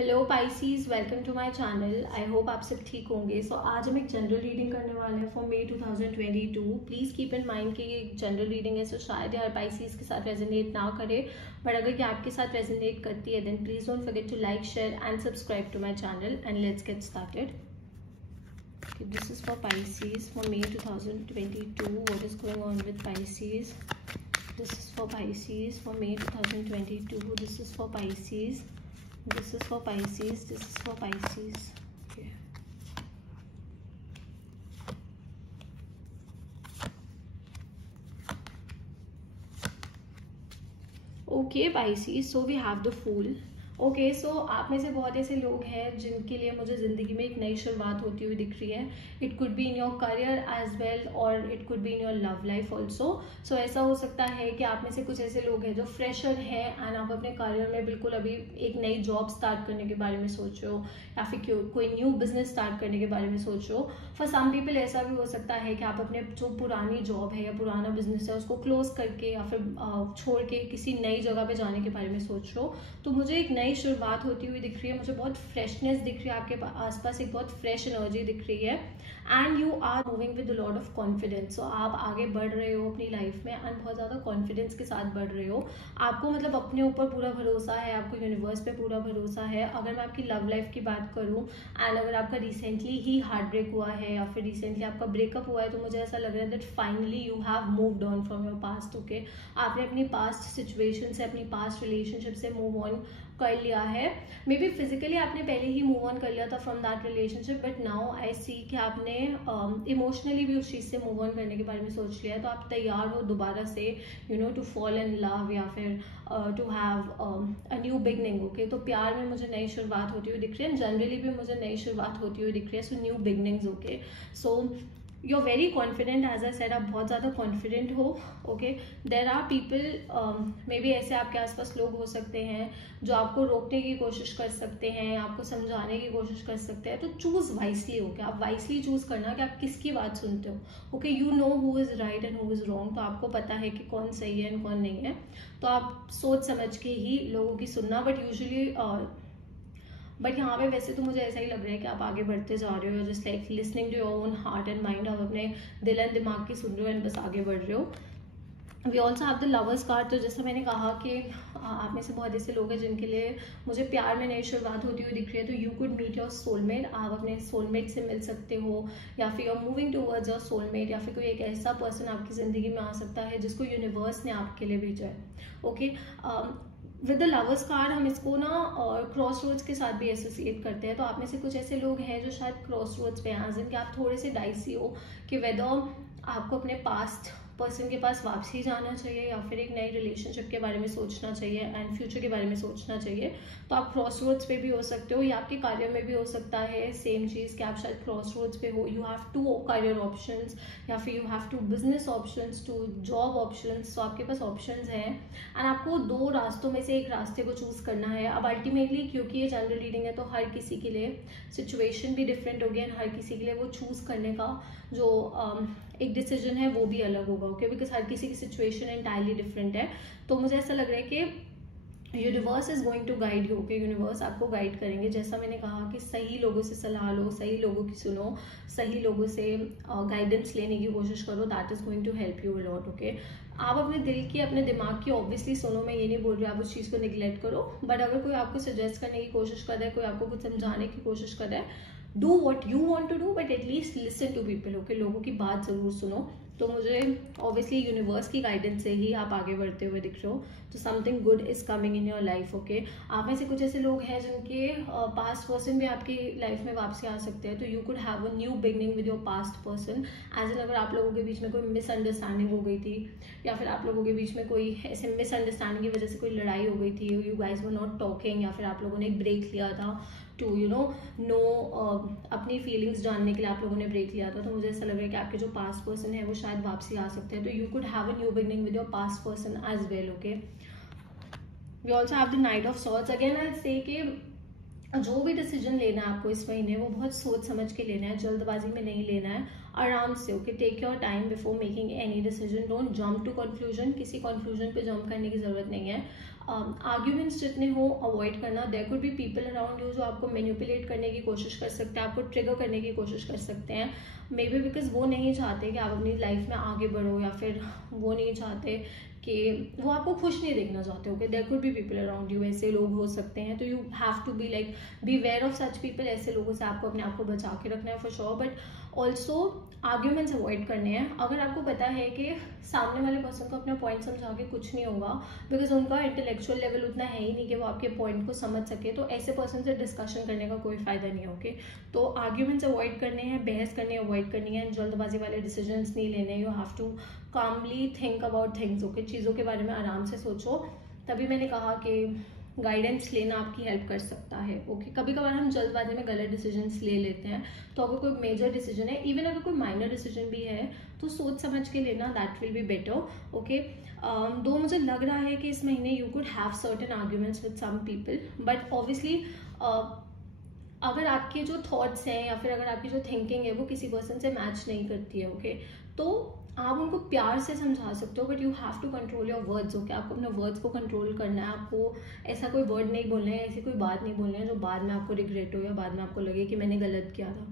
Hello Pisces, welcome to my channel. I hope आप सब ठीक होंगे। आज हम एक जनरल रीडिंग करने वाले हैं for May 2022। Please keep in mind कि ये जनरल रीडिंग है, शायद यार पाइसीज के साथ रेजोनेट ना करे, बट अगर ये आपके साथ रेजोनेट करती है then please don't forget to like, share and subscribe to my channel and let's get started. This is for Pisces for May 2022. What is going on with Pisces? This is for Pisces for May 2022. This is for Pisces. This is for Pisces. This is for Pisces. Okay. Okay, Pisces. So we have the Fool. Okay so आप में से बहुत ऐसे लोग हैं जिनके लिए मुझे ज़िंदगी में एक नई शुरुआत होती हुई दिख रही है. It could be in your career as well और it could be in your love life also. So ऐसा हो सकता है कि आप में से कुछ ऐसे लोग हैं जो फ्रेशर हैं एंड आप अपने करियर में बिल्कुल अभी एक नई जॉब स्टार्ट करने के बारे में सोच रहे हो या फिर कोई न्यू बिजनेस स्टार्ट करने के बारे में सोच रहे हो. फॉर सम पीपल ऐसा भी हो सकता है कि आप अपने जो पुरानी जॉब है या पुराना बिजनेस है उसको क्लोज करके या फिर छोड़ के किसी नई जगह पे जाने के बारे में सोच रहे हो. तो मुझे एक नई शुरुआत होती हुई दिख रही है, मुझे बहुत फ्रेशनेस दिख रही है, आपके आसपास एक बहुत फ्रेश एनर्जी दिख रही है and you are moving with lot of confidence. So आप आगे बढ़ रहे हो अपनी लाइफ में एंड बहुत ज़्यादा कॉन्फिडेंस के साथ बढ़ रहे हो. आपको मतलब अपने ऊपर पूरा भरोसा है, आपको यूनिवर्स पे पूरा भरोसा है. अगर मैं आपकी लव लाइफ की बात करूँ एंड अगर आपका रिसेंटली ही हार्ट ब्रेक हुआ है या फिर रिसेंटली आपका ब्रेकअप हुआ है तो मुझे ऐसा लग रहा है that finally you have moved on from your past. Okay, आपने अपनी पास्ट सिचुएशन से, अपनी पास्ट रिलेशनशिप से मूव ऑन कर लिया है. मे बी फिजिकली आपने पहले ही मूव ऑन कर लिया था from that relationship, but now I see कि आपने इमोशनली भी उस चीज़ से मूव ऑन करने के बारे में सोच लिया है. तो आप तैयार हो दोबारा से टू फॉल इन लव या फिर to have a new beginning. Okay, तो प्यार में मुझे नई शुरुआत होती हुई दिख रही है, जनरली भी मुझे नई शुरुआत होती हुई दिख रही है. So new beginnings. Okay, so you are very confident. As I said, आप बहुत ज़्यादा कॉन्फिडेंट हो. Okay, there are people, may be ऐसे आपके आसपास लोग हो सकते हैं जो आपको रोकने की कोशिश कर सकते हैं, आपको समझाने की कोशिश कर सकते हैं. तो चूज वाइसली. ओके, आप वाइसली चूज करना कि आप किसकी बात सुनते हो. Okay, you know who is right and who is wrong. तो आपको पता है कि कौन सही है एंड कौन नहीं है. तो आप सोच समझ के ही लोगों की सुनना. बट यहाँ पे वैसे तो मुझे ऐसा ही लग रहा है कि आप आगे बढ़ते जा रहे हो, just like listening to your own heart and mind. आप अपने दिल एंड दिमाग की सुन रहे हो एंड बस आगे बढ़ रहे हो. We also have the lovers card. तो जैसा मैंने कहा कि आप में से बहुत ऐसे लोग हैं जिनके लिए मुझे प्यार में नई शुरुआत होती हुई दिख रही है. तो you could meet your soulmate. आप अपने सोलमेट से मिल सकते हो या फिर you are moving towards your soulmate, या फिर कोई एक ऐसा पर्सन आपकी जिंदगी में आ सकता है जिसको यूनिवर्स ने आपके लिए भेजा है. Okay, with the lovers card हम इसको ना क्रॉस रोड्स के साथ भी एसोसिएट करते हैं. तो आप में से कुछ ऐसे लोग हैं जो शायद क्रॉस रोड्स पे हैं, जिनके आप थोड़े से डाइसी हो कि वेदर आपको अपने पास्ट पर्सन के पास वापसी जाना चाहिए या फिर एक नई रिलेशनशिप के बारे में सोचना चाहिए एंड फ्यूचर के बारे में सोचना चाहिए. तो आप क्रॉस रोड्स पे भी हो सकते हो या आपके कार्य में भी हो सकता है सेम चीज़ कि आप शायद क्रॉस रोड्स पे हो. You have two career options या फिर you have two business options, two job options. तो आपके पास ऑप्शंस हैं एंड आपको दो रास्तों में से एक रास्ते को चूज करना है. अब अल्टीमेटली क्योंकि ये जनरल रीडिंग है तो हर किसी के लिए सिचुएशन भी डिफरेंट होगी एंड हर किसी के लिए वो चूज करने का जो एक डिसीजन है वो भी अलग होगा. ओके, बिकॉज हर किसी की सिचुएशन एंटायरली डिफरेंट है. तो मुझे ऐसा लग रहा है कि universe is going to guide you. Okay, universe आपको गाइड करेंगे. जैसा मैंने कहा कि सही लोगों से सलाह लो, सही लोगों की सुनो, सही लोगों से गाइडेंस लेने की कोशिश करो. That is going to help you a lot. Okay, आप अपने दिल की, अपने दिमाग की ऑब्वियसली सुनो. मैं ये नहीं बोल रही आप उस चीज़ को निगलेक्ट करो, बट अगर कोई आपको सजेस्ट करने की कोशिश कर रहा है, कोई आपको कुछ समझाने की कोशिश कर रहा है, do what you want to do but at least listen to people. Okay, लोगों की बात जरूर सुनो. तो मुझे ऑब्वियसली यूनिवर्स की गाइडेंस से ही आप आगे बढ़ते हुए दिख रहे हो. तो something good is coming in your life. Okay, आप में से कुछ ऐसे लोग हैं जिनके पास्ट पर्सन भी आपकी लाइफ में वापसी आ सकते हैं. तो you could have a new beginning with your past person. As an अगर आप लोगों के बीच में कोई मिसअंडरस्टैंडिंग हो गई थी या फिर आप लोगों के बीच में कोई ऐसे मिसअंडरस्टैंडिंग की वजह से कोई लड़ाई हो गई थी, you guys were not talking, या फिर आप लोगों ने एक ब्रेक लिया था टू नो अपनी फीलिंग्स जानने के लिए आप लोगों ने ब्रेक लिया था. तो मुझे ऐसा लग रहा है कि आपके जो पास्ट पर्सन है वो शायद वापसी आ सकते हैं. तो you could have a new beginning with your past person as well. Okay, we also have the knight of swords. Again I say कि जो भी डिसीजन लेना है आपको इस महीने वो बहुत सोच समझ के लेना है, जल्दबाजी में नहीं लेना है, आराम से. Okay, take your time before making any decision. Don't jump to conclusion. किसी कंक्लूजन पे जंप करने की जरूरत नहीं है. आर्ग्यूमेंट्स जितने हो अवॉइड करना. There could be people around you जो आपको मैनिपुलेट करने की कोशिश कर सकते हैं, आपको ट्रिगर करने की कोशिश कर सकते हैं, मे बी बिकॉज वो नहीं चाहते कि आप अपनी लाइफ में आगे बढ़ो, या फिर वो नहीं चाहते कि वो आपको खुश नहीं देखना चाहते. Okay, there could be people around you, ऐसे लोग हो सकते हैं. तो you have to be like beware of such people. ऐसे लोगों से आपको अपने आप को बचा के रखना है for sure. But also arguments avoid करने हैं. अगर आपको पता है कि सामने वाले पर्सन को अपना पॉइंट समझा के कुछ नहीं होगा, बिकॉज उनका इंटेलेक्चुअल लेवल उतना है ही नहीं कि वो आपके पॉइंट को समझ सके, तो ऐसे पर्सन से डिस्कशन करने का कोई फायदा नहीं है. ओके, तो आर्ग्यूमेंट्स अवॉइड करने हैं, बहस करनी अवॉइड करनी है, जल्दबाजी वाले डिसीजंस नहीं लेने. You have to calmly think about things. Okay, चीज़ों के बारे में आराम से सोचो. तभी मैंने कहा कि गाइडेंस लेना आपकी हेल्प कर सकता है. ओके, कभी कभार हम जल्दबाजी में गलत डिसीजंस ले लेते हैं. तो अगर कोई मेजर डिसीजन है, इवन अगर कोई माइनर डिसीजन भी है, तो सोच समझ के लेना, that will be better. Okay, दो मुझे लग रहा है कि इस महीने you could have certain arguments with some people, but obviously अगर आपके जो थॉट्स हैं या फिर अगर आपकी जो थिंकिंग है वो किसी पर्सन से मैच नहीं करती है, ओके, तो आप उनको प्यार से समझा सकते हो, but you have to control your words. Okay, आपको अपने वर्ड्स को कंट्रोल करना है. आपको ऐसा कोई वर्ड नहीं बोलना है, ऐसी कोई बात नहीं बोलना है जो बाद में आपको रिग्रेट हो या बाद में आपको लगे कि मैंने गलत किया था.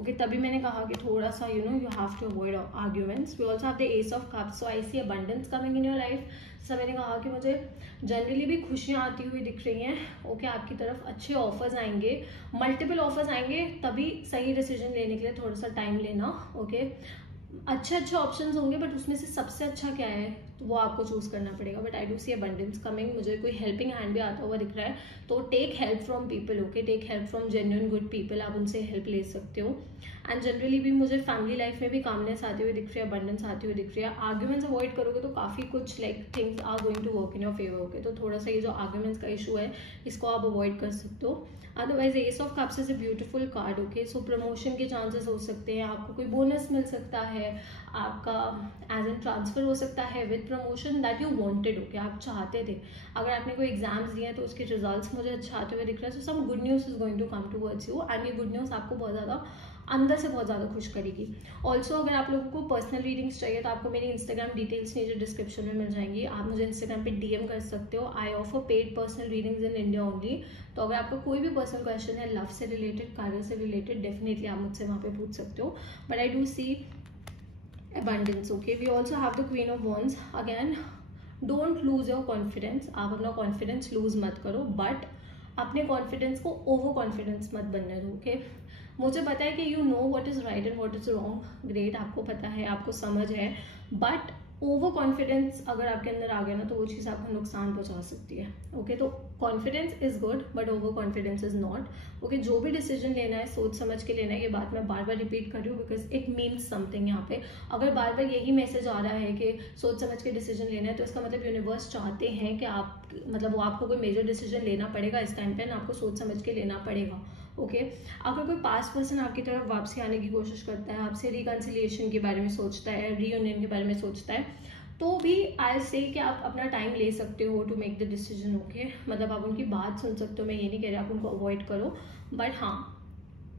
ओके, तभी मैंने कहा कि थोड़ा सा you have to avoid arguments. We also have the ace of cups, so I see abundance coming in your life. जैसा मैंने कहा कि मुझे जनरली भी खुशियाँ आती हुई दिख रही हैं. ओके, आपकी तरफ अच्छे ऑफर्स आएंगे, मल्टीपल ऑफर्स आएंगे, तभी सही डिसीजन लेने के लिए थोड़ा सा टाइम लेना. ओके, अच्छे अच्छे ऑप्शंस होंगे, बट उसमें से सबसे अच्छा क्या है तो वो आपको चूज करना पड़ेगा. But I do see abundance coming. मुझे कोई हेल्पिंग हैंड भी आता हुआ दिख रहा है, तो take help from people. Okay, take help from genuine good people. आप उनसे हेल्प ले सकते हो. एंड जनरली भी मुझे फैमिली लाइफ में भी कामनेस आती हुई दिख रही है, अबंडेंस आती हुई दिख रही है. आर्ग्यूमेंट्स अवॉइड करोगे तो काफी कुछ like things are going to work in your favour. Okay, तो थोड़ा सा ये जो आर्ग्यूमेंट्स का इशू है इसको आप अवॉइड कर सकते हो. Otherwise S of cups is a beautiful card. Okay, so promotion के चांसेस हो सकते हैं, आपको कोई बोनस मिल सकता है, आपका एज एन ट्रांसफर हो सकता है with promotion that you wanted. Okay, आप चाहते थे. अगर आपने कोई एग्जाम्स दिए हैं तो उसके रिजल्ट्स मुझे अच्छे आते हुए दिख रहे हैं. So some good news is going to come towards you, and ये गुड न्यूज आपको बहुत ज्यादा अंदर से बहुत ज़्यादा खुश करेगी. ऑल्सो अगर आप लोगों को पर्सनल रीडिंग्स चाहिए तो आपको मेरी इंस्टाग्राम डिटेल्स नीचे डिस्क्रिप्शन में मिल जाएंगी. आप मुझे इंस्टाग्राम पे डीएम कर सकते हो. I offer paid personal readings in India only. तो अगर आपका कोई भी पर्सनल क्वेश्चन है लव से रिलेटेड, कार्य से रिलेटेड, डेफिनेटली आप मुझसे वहाँ पे पूछ सकते हो. But I do see abundance. Okay, we also have the Queen of Wands. Again, don't lose your confidence. आप अपना कॉन्फिडेंस लूज मत करो, बट अपने कॉन्फिडेंस को ओवर कॉन्फिडेंस मत बनने दो. ओके, मुझे पता है कि you know what is right and what is wrong. Great, आपको पता है, आपको समझ है, बट ओवर कॉन्फिडेंस अगर आपके अंदर आ गया ना तो वो चीज़ आपको नुकसान पहुंचा सकती है. ओके, तो confidence is good but over confidence is not. Okay, जो भी डिसीजन लेना है सोच समझ के लेना है. ये बात मैं बार बार रिपीट कर रही हूँ बिकॉज इट मीन्स समथिंग. यहाँ पे अगर बार बार यही मैसेज आ रहा है कि सोच समझ के डिसीजन लेना है, तो इसका मतलब यूनिवर्स चाहते हैं कि आप मतलब वो आपको कोई मेजर डिसीजन लेना पड़ेगा इस टाइम पे, आपको सोच समझ के लेना पड़ेगा. ओके, अगर कोई पास्ट पर्सन आपकी तरफ वापसी आने की कोशिश करता है, आपसे रिकंसिलिएशन के बारे में सोचता है, रीयूनियन के बारे में सोचता है, तो भी आई से कि आप अपना टाइम ले सकते हो to make the decision. Okay, मतलब आप उनकी बात सुन सकते हो. मैं ये नहीं कह रही आप उनको अवॉइड करो, बट हाँ,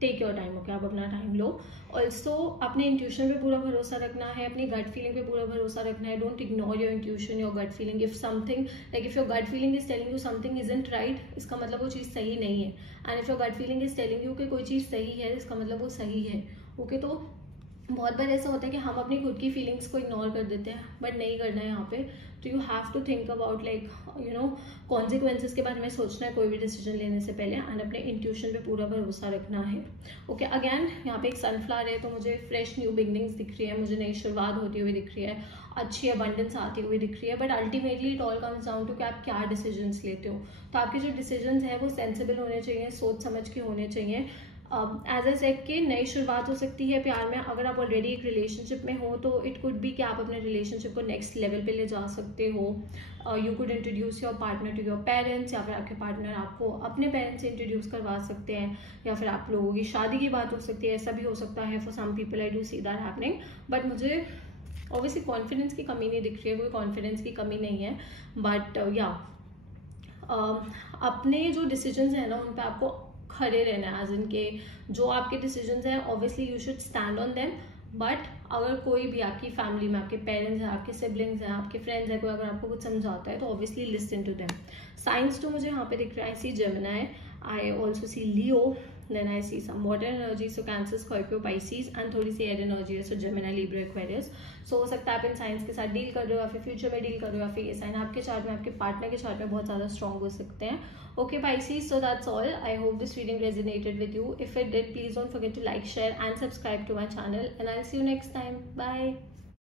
टेक योर टाइम. ओके, आप अपना टाइम लो. ऑल्सो अपने इंट्यूशन पे पूरा भरोसा रखना है, अपनी गट फीलिंग पे पूरा भरोसा रखना है. Don't ignore your intuition, your gut feeling. If something like if your gut feeling is telling you something isn't right, इसका मतलब वो चीज़ सही नहीं है. And if your gut feeling is telling you कि कोई चीज़ सही है, इसका मतलब वो सही है. ओके, तो बहुत बार ऐसा होता है कि हम अपनी खुद की फीलिंग्स को इग्नोर कर देते हैं, बट नहीं करना है यहाँ पे. तो you have to think about like consequences के बारे में सोचना है कोई भी डिसीजन लेने से पहले, एंड अपने इंट्यूशन पे पूरा भरोसा रखना है. ओके, अगेन यहाँ पे एक सनफ्लावर है, तो मुझे फ्रेश न्यू बिगनिंग्स दिख रही है, मुझे नई शुरुआत होती हुई दिख रही है, अच्छी अबंडेंस आती हुई दिख रही है. But ultimately it all comes down to कि आप क्या डिसीजंस लेते हो. तो आपके जो डिसीजंस हैं वो सेंसिबल होने चाहिए, सोच समझ के होने चाहिए. एज ए सेड कि नई शुरुआत हो सकती है प्यार में. अगर आप ऑलरेडी एक रिलेशनशिप में हो तो इट कुड बी कि आप अपने रिलेशनशिप को नेक्स्ट लेवल पे ले जा सकते हो. You could introduce your partner to your parents, या फिर आपके पार्टनर आपको अपने पेरेंट्स से इंट्रोड्यूस करवा सकते हैं, या फिर आप लोगों की शादी की बात हो सकती है. ऐसा भी हो सकता है for some people. I do see that happening. But मुझे ऑब्वियसली कॉन्फिडेंस की कमी नहीं दिख रही है, कोई कॉन्फिडेंस की कमी नहीं है. बट या अपने जो डिसीजंस है ना उन पर आपको खड़े रहना है. एज इन के जो आपके डिसीजंस हैं obviously you should stand on them, but अगर कोई भी आपकी फैमिली में आपके पेरेंट्स हैं, आपके सिबलिंग्स हैं, आपके फ्रेंड्स हैं, कोई अगर आपको कुछ समझाता है तो obviously listen to them. Signs तो मुझे यहाँ पे दिख रहा है, see Gemini, I also see Leo, then I see some water energy, so Cancer, Scorpio, Pisces, and थोड़ी सी एयर एनर्जी है, so Gemini, Libra, Aquarius. So हो सकता है आप इन साइंस के साथ डील कर रहे हो या फिर फ्यूचर में डील कर रहे हो, या फिर ये साइन आपके चार्ट में, आपके पार्टनर के चार्ट में बहुत ज़्यादा स्ट्रॉन्ग हो सकते हैं. Okay Pisces, so that's all. I hope this reading resonated with you. If it did, please don't forget to like, share and subscribe to my channel, and I'll see you next time. Bye.